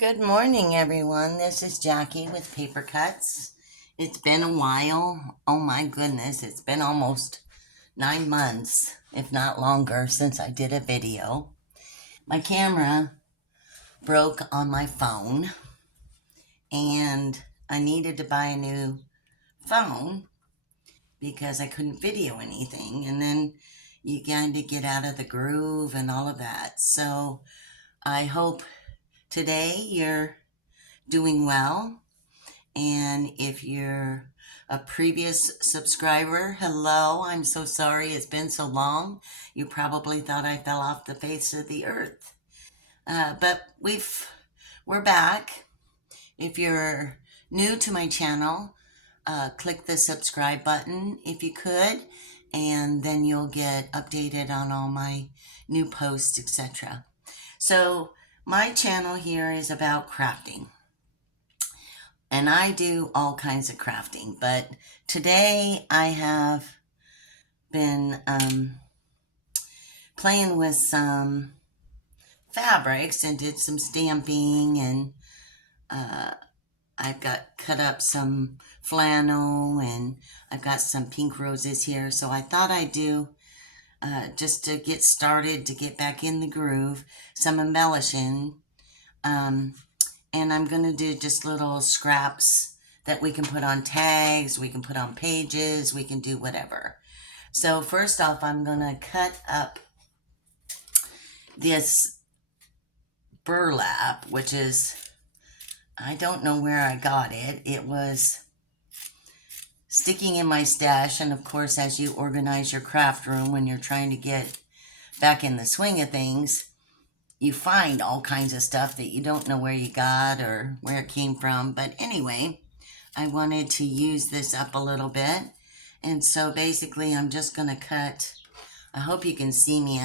Good morning, everyone. This is Jackie with Paper Cuts. It's been a while. Oh my goodness, it's been almost 9 months, if not longer, since I did a video. My camera broke on my phone, and I needed to buy a new phone because I couldn't video anything. And then you kind of get out of the groove and all of that. So I hope today you're doing well. And if you're a previous subscriber, hello, I'm so sorry it's been so long. You probably thought I fell off the face of the earth. But we're back. If you're new to my channel, click the subscribe button if you could, and then you'll get updated on all my new posts, etc. So my channel here is about crafting. And I do all kinds of crafting, but today I have been playing with some fabrics and did some stamping, and I've got cut up some flannel, and I've got some pink roses here. So I thought I'd do, just to get started, to get back in the groove, some embellishing. And I'm going to do just little scraps that we can put on tags, we can put on pages, we can do whatever. So first off, I'm going to cut up this burlap, which is, I don't know where I got it. It was sticking in my stash. And of course, as you organize your craft room when you're trying to get back in the swing of things, you find all kinds of stuff that you don't know where you got or where it came from. But anyway, I wanted to use this up a little bit. And so basically I'm just going to cut, I hope you can see me.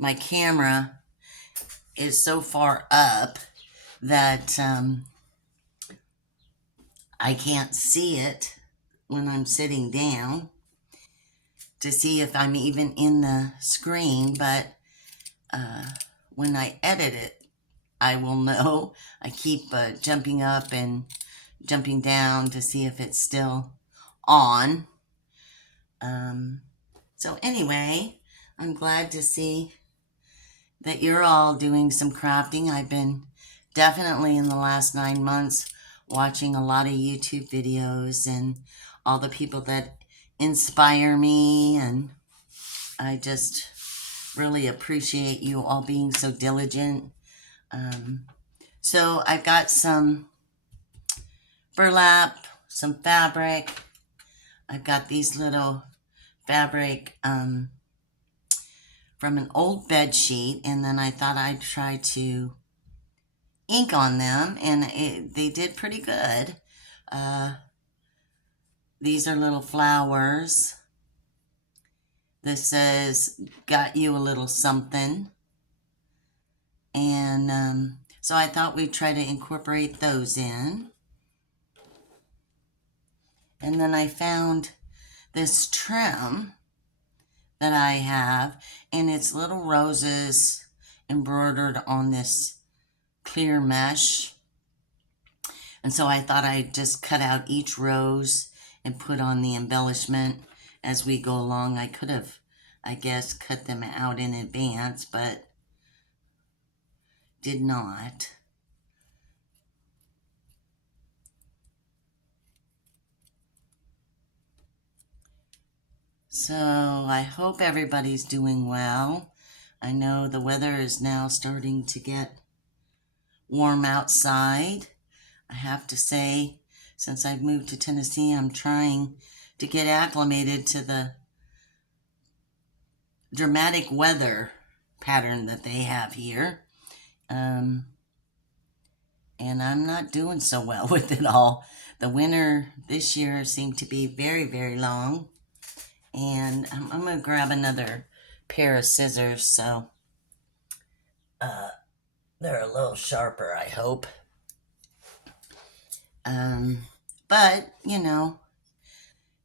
My camera is so far up that I can't see it when I'm sitting down to see if I'm even in the screen. But when I edit it, I will know. I keep jumping up and jumping down to see if it's still on. So anyway, I'm glad to see that you're all doing some crafting. I've been definitely in the last 9 months watching a lot of YouTube videos and all the people that inspire me, and I just really appreciate you all being so diligent. So I've got some burlap, some fabric. I've got these little fabric from an old bed sheet, and then I thought I'd try to ink on them, and they did pretty good. These are little flowers. This says, got you a little something. And so I thought we'd try to incorporate those in. And then I found this trim that I have, and it's little roses embroidered on this clear mesh. And so I thought I'd just cut out each rose and put on the embellishment as we go along. I could have, I guess, cut them out in advance, but did not. So I hope everybody's doing well. I know the weather is now starting to get warm outside. I have to say, since I've moved to Tennessee, I'm trying to get acclimated to the dramatic weather pattern that they have here. And I'm not doing so well with it all. The winter this year seemed to be very, very long. And I'm going to grab another pair of scissors, so they're a little sharper, I hope. But, you know,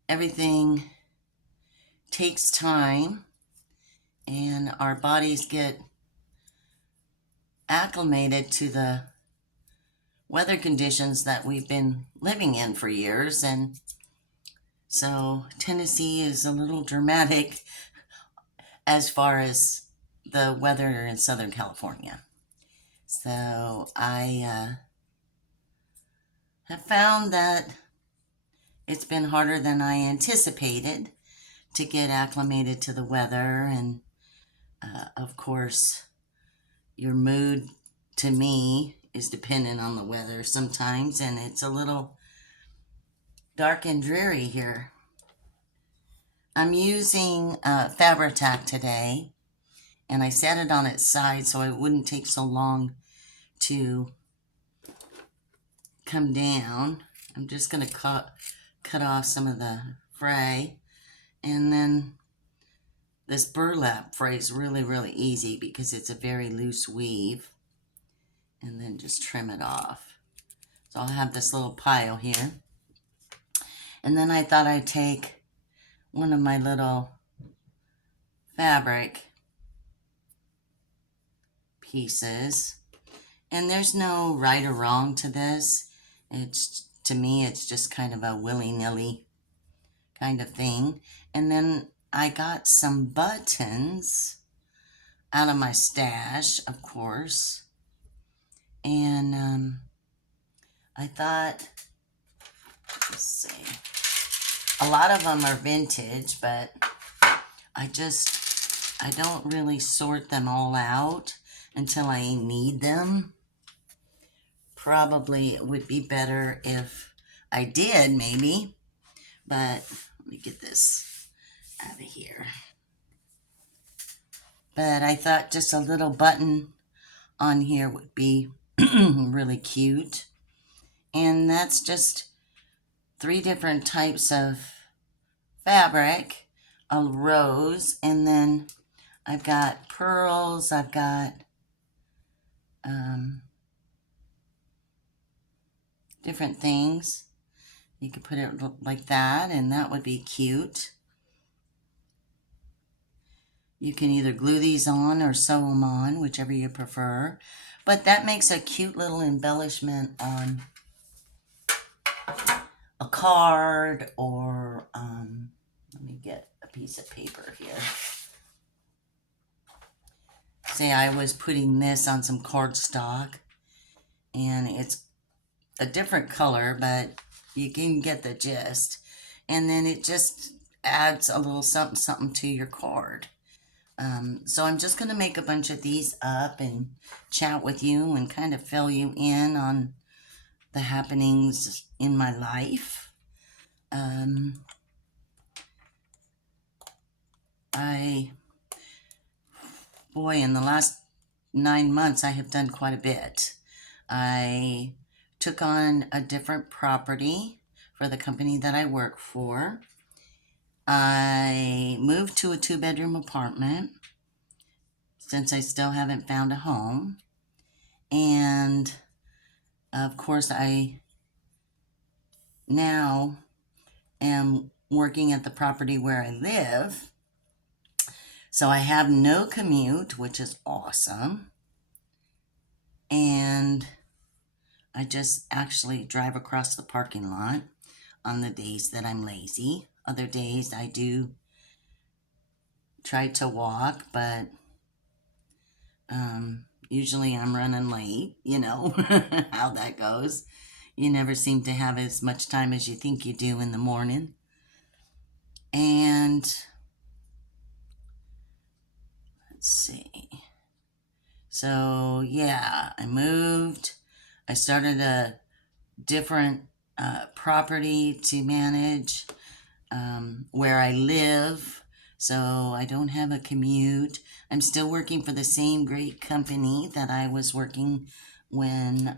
everything takes time, and our bodies get acclimated to the weather conditions that we've been living in for years. And so Tennessee is a little dramatic as far as the weather in Southern California. So I have found that it's been harder than I anticipated to get acclimated to the weather. And of course, your mood to me is dependent on the weather sometimes, and it's a little dark and dreary here. I'm using Fabri-Tac today, and I set it on its side so it wouldn't take so long to come down. I'm just going to cut off some of the fray, and then this burlap fray is really easy because it's a very loose weave, and then just trim it off. So I'll have this little pile here, and then I thought I'd take one of my little fabric pieces, and there's no right or wrong to this. It's, to me, it's just kind of a willy-nilly kind of thing. And then I got some buttons out of my stash, of course, and I thought, let's see, a lot of them are vintage, but I don't really sort them all out until I need them. Probably it would be better if I did, maybe, but let me get this out of here. But I thought just a little button on here would be really cute. And that's just 3 different types of fabric, a rose, and then I've got pearls, I've got different things. You could put it like that, and that would be cute. You can either glue these on or sew them on, whichever you prefer. But that makes a cute little embellishment on a card, or let me get a piece of paper here. Say I was putting this on some cardstock, and it's a different color, but you can get the gist. And then it just adds a little something to your card. So I'm just going to make a bunch of these up and chat with you and kind of fill you in on the happenings in my life. Boy, in the last 9 months, I have done quite a bit. I took on a different property for the company that I work for. I moved to a 2-bedroom apartment since I still haven't found a home. And of course, I now am working at the property where I live. So I have no commute, which is awesome. And I just actually drive across the parking lot on the days that I'm lazy. Other days I do try to walk, but usually I'm running late, you know how that goes. You never seem to have as much time as you think you do in the morning. And let's see. So yeah, I moved. I started a different property to manage where I live, so I don't have a commute. I'm still working for the same great company that I was working when,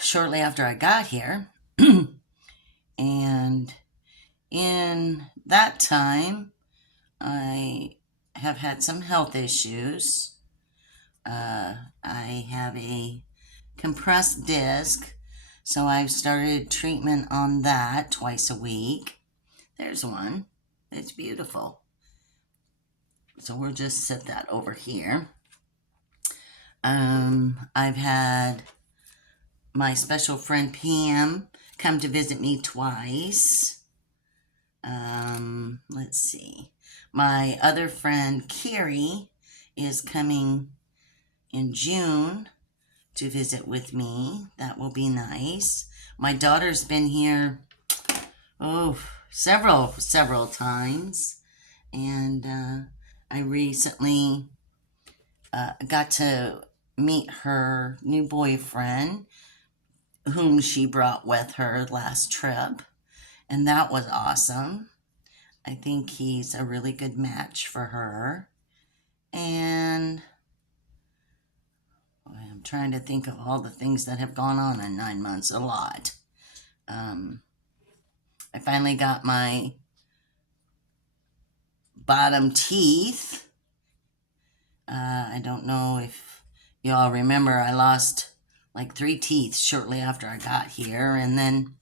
shortly after I got here. And in that time, I have had some health issues. I have a compressed disc, so I've started treatment on that twice a week. There's one. It's beautiful. So we'll just set that over here. I've had my special friend Pam come to visit me twice. Let's see. My other friend Carrie is coming in June to visit with me. That will be nice. My daughter's been here, several times. And I recently got to meet her new boyfriend, whom she brought with her last trip. And that was awesome. I think he's a really good match for her. And I'm trying to think of all the things that have gone on in 9 months. A lot. I finally got my bottom teeth. I don't know if you all remember, I lost like 3 teeth shortly after I got here. And then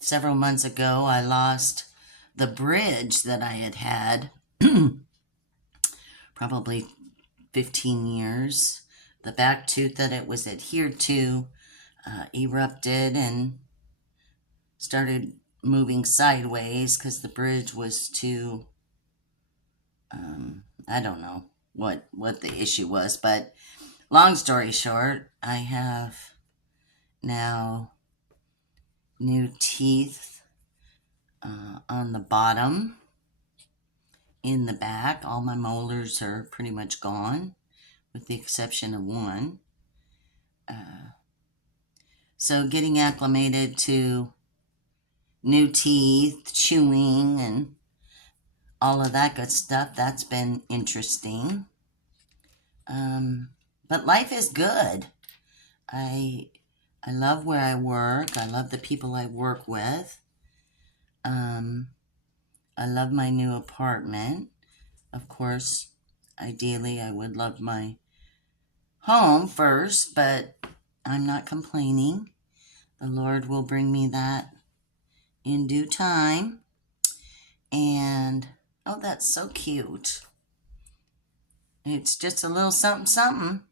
several months ago, I lost the bridge that I had probably 15 years. The back tooth that it was adhered to erupted and started moving sideways because the bridge was too, I don't know what the issue was, but long story short, I have now new teeth on the bottom. In the back, all my molars are pretty much gone, with the exception of one. So getting acclimated to new teeth, chewing, and all of that good stuff, that's been interesting. But life is good. I love where I work. I love the people I work with. I love my new apartment. Of course, ideally, I would love my home first, but I'm not complaining. The Lord will bring me that in due time. And, oh, that's so cute. It's just a little something, something.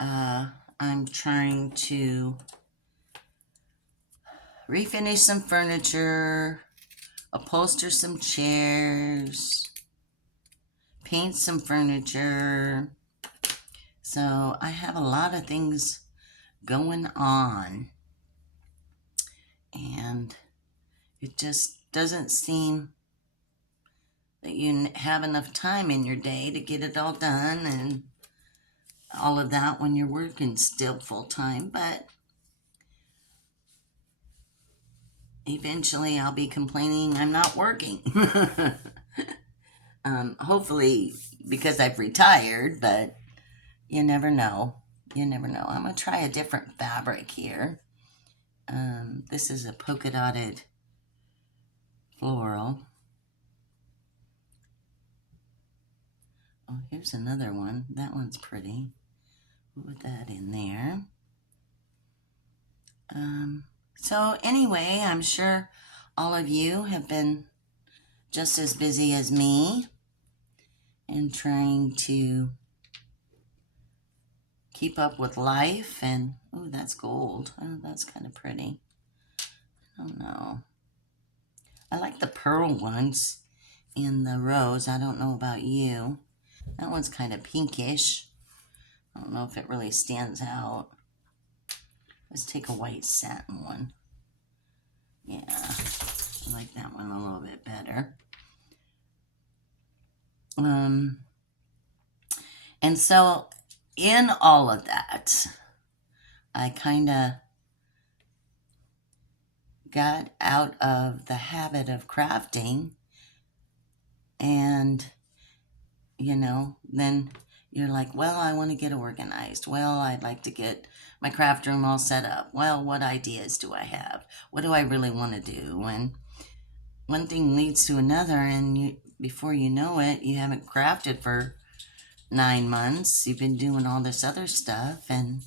I'm trying to refinish some furniture, upholster some chairs, paint some furniture. So I have a lot of things going on. And it just doesn't seem that you have enough time in your day to get it all done and all of that when you're working still full time. But eventually I'll be complaining I'm not working. Hopefully because I've retired, but you never know. You never know. I'm going to try a different fabric here. This is a polka dotted floral. Oh, here's another one. That one's pretty. Put that in there. So anyway, I'm sure all of you have been just as busy as me in trying to keep up with life. And oh, that's gold. Oh, that's kind of pretty. I don't know. I like the pearl ones in the rose. I don't know about you. That one's kind of pinkish. I don't know if it really stands out. Let's take a white satin one. Yeah, I like that one a little bit better. And so in all of that, I kind of got out of the habit of crafting, and then you're like, well, I want to get organized. Well, I'd like to get my craft room all set up. Well, what ideas do I have? What do I really want to do? And one thing leads to another, and before you know it, you haven't crafted for 9 months. You've been doing all this other stuff, and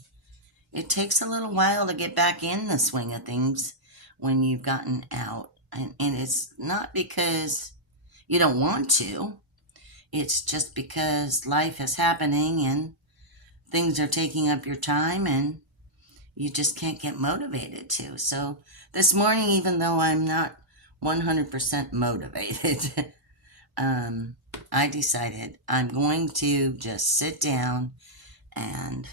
it takes a little while to get back in the swing of things when you've gotten out And it's not because you don't want to. It's just because life is happening and things are taking up your time and you just can't get motivated to. So this morning, even though I'm not 100% motivated, I decided I'm going to just sit down and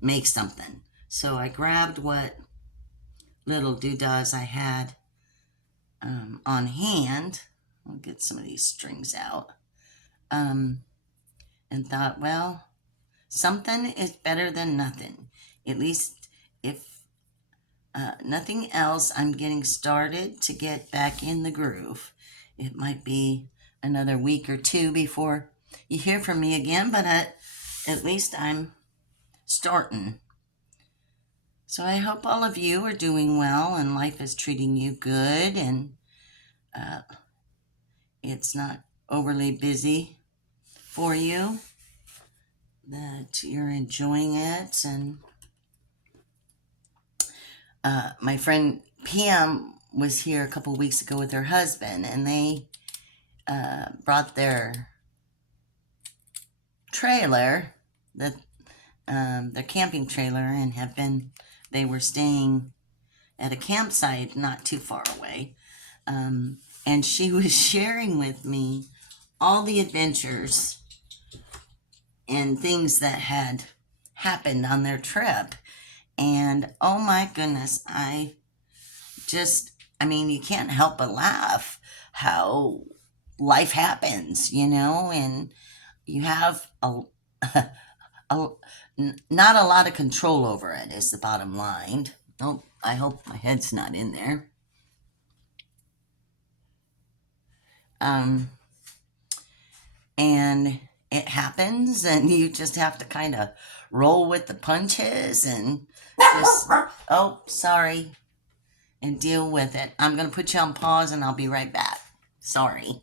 make something. So I grabbed what little doodads I had on hand. I'll get some of these strings out. And thought, well, something is better than nothing. At least if nothing else, I'm getting started to get back in the groove. It might be another week or two before you hear from me again, but at least I'm starting. So I hope all of you are doing well and life is treating you good and it's not overly busy for you, that you're enjoying it. And my friend Pam was here a couple weeks ago with her husband, and they brought their trailer, their camping trailer, and they were staying at a campsite not too far away. And she was sharing with me all the adventures and things that had happened on their trip. And oh my goodness, you can't help but laugh how life happens, and you have not a lot of control over it, is the bottom line. Oh, I hope my head's not in there. And it happens, and you just have to kind of roll with the punches and just, oh, sorry, and deal with it. I'm going to put you on pause and I'll be right back. Sorry.